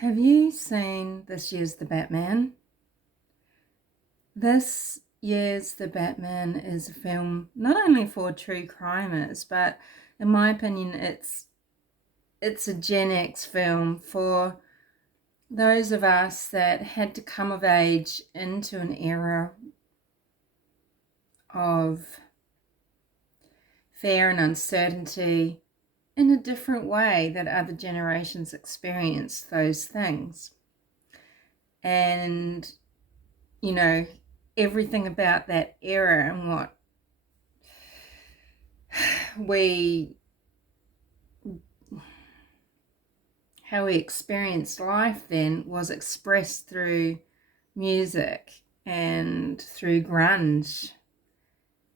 Have you seen this year's The Batman? This year's The Batman is a film not only for true crimers, but in my opinion, it's a Gen X film for those of us that had to come of age into an era of fear and uncertainty in a different way that other generations experienced those things. And, you know, everything about that era and how we experienced life then was expressed through music and through grunge.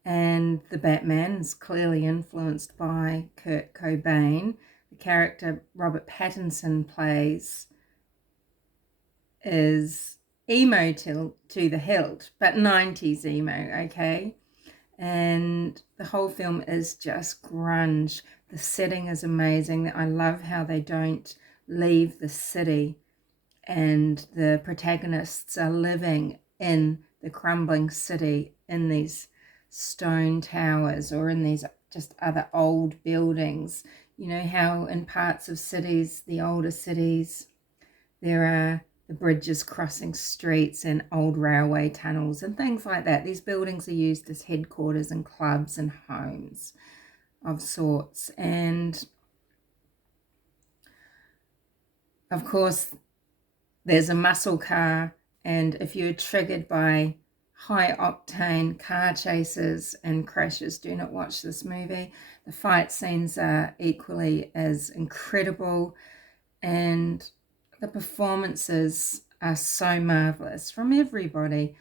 And the Batman's clearly influenced by Kurt Cobain. The character Robert Pattinson plays is emo to the hilt, but 90s emo, okay? And the whole film is just grunge. The setting is amazing. I love how they don't leave the city and the protagonists are living in the crumbling city in these stone towers or in these just other old buildings. You know how in parts of cities, the older cities, there are the bridges crossing streets and old railway tunnels and things like that. These buildings are used as headquarters and clubs and homes of sorts. And of course, there's a muscle car, and if you're triggered by high octane car chases and crashes, do not watch this movie. The fight scenes are equally as incredible, and the performances are so marvelous from everybody.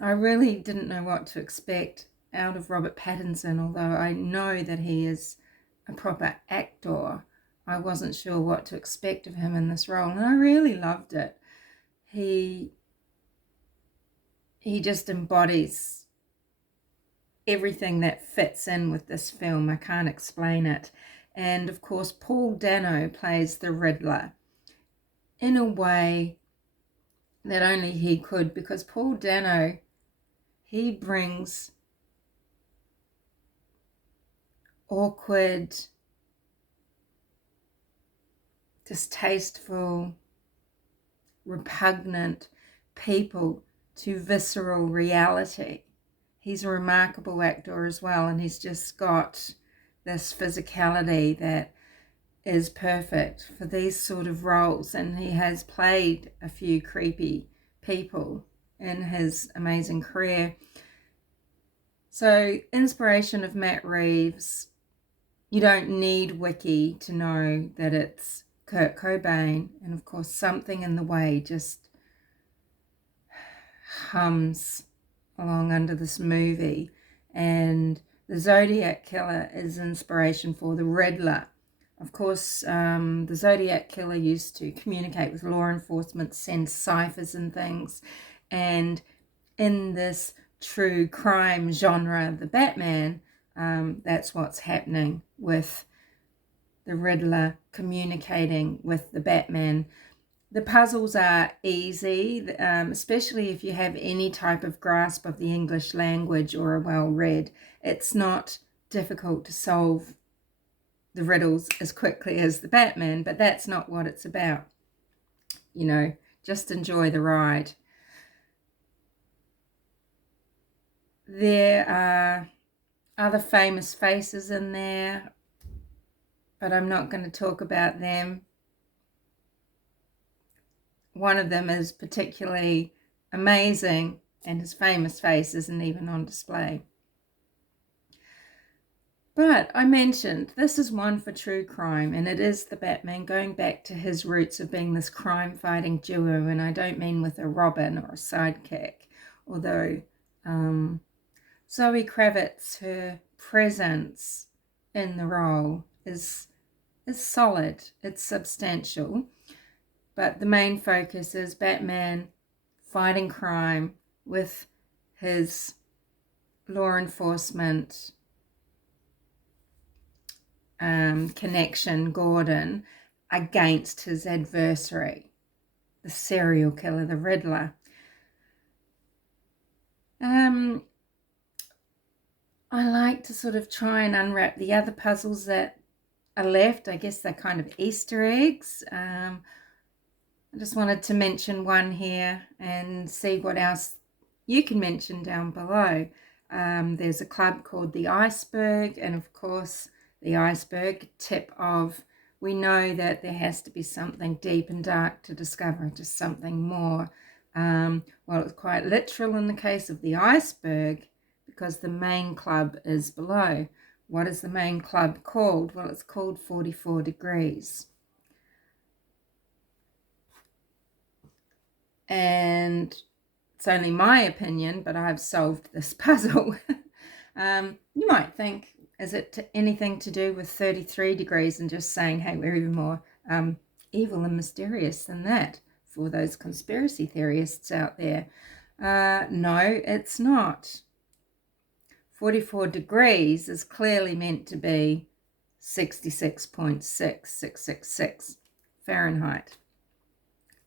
I really didn't know what to expect out of Robert Pattinson, although I know that he is a proper actor. I wasn't sure what to expect of him in this role, and I really loved it. He just embodies everything that fits in with this film. I can't explain it. And of course, Paul Dano plays the Riddler in a way that only he could, because Paul Dano, he brings awkward, distasteful, repugnant people to visceral reality. He's a remarkable actor as well, and he's just got this physicality that is perfect for these sort of roles, and he has played a few creepy people in his amazing career. So, inspiration of Matt Reeves. You don't need wiki to know that it's Kurt Cobain, and of course something in the way just hums along under this movie. And the Zodiac Killer is inspiration for the Riddler. Of course, the Zodiac Killer used to communicate with law enforcement, send ciphers and things, and in this true crime genre, the Batman, that's what's happening with the Riddler communicating with the Batman. The puzzles are easy, especially if you have any type of grasp of the English language or are well read. It's not difficult to solve the riddles as quickly as the Batman, but that's not what it's about. You know, just enjoy the ride. There are other famous faces in there, but I'm not going to talk about them. One of them is particularly amazing, and his famous face isn't even on display. But I mentioned this is one for true crime, and it is the Batman going back to his roots of being this crime-fighting duo, and I don't mean with a Robin or a sidekick, although Zoe Kravitz, her presence in the role is solid, it's substantial, but the main focus is Batman fighting crime with his law enforcement connection, Gordon, against his adversary. the serial killer, the Riddler. I like to sort of try and unwrap the other puzzles that are left. I guess they're kind of Easter eggs. I just wanted to mention one here and see what else you can mention down below. There's a club called the Iceberg, and of course the iceberg tip of, we know that there has to be something deep and dark to discover, just something more. Well, it's quite literal in the case of the iceberg, because the main club is below. What is the main club called? Well, it's called 44 degrees. And it's only my opinion, but I've solved this puzzle. You might think, is it anything to do with 33 degrees and just saying, hey, we're even more evil and mysterious than that for those conspiracy theorists out there? No, it's not. 44 degrees is clearly meant to be 66.6666 Fahrenheit.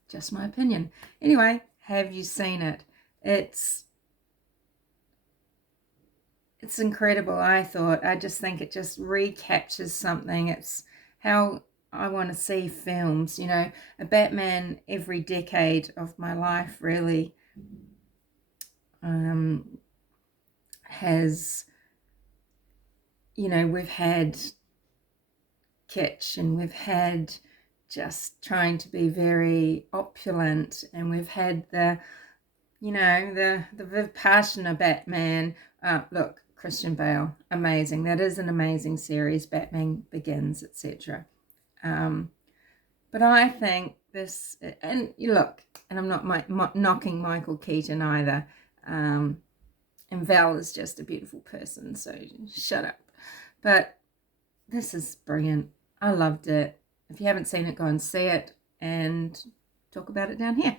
Just my opinion. Anyway, have you seen it? It's incredible, I thought. I just think it just recaptures something. It's how I want to see films. You know, a Batman every decade of my life really has, you know, we've had kitsch and we've had just trying to be very opulent, and we've had the, you know, the Vipassana Batman. Look, Christian Bale, amazing. That is an amazing series, Batman Begins, etc. But I think this, and you look, and I'm not knocking Michael Keaton either. And Val is just a beautiful person, so shut up. But this is brilliant. I loved it. If you haven't seen it, go and see it and talk about it down here.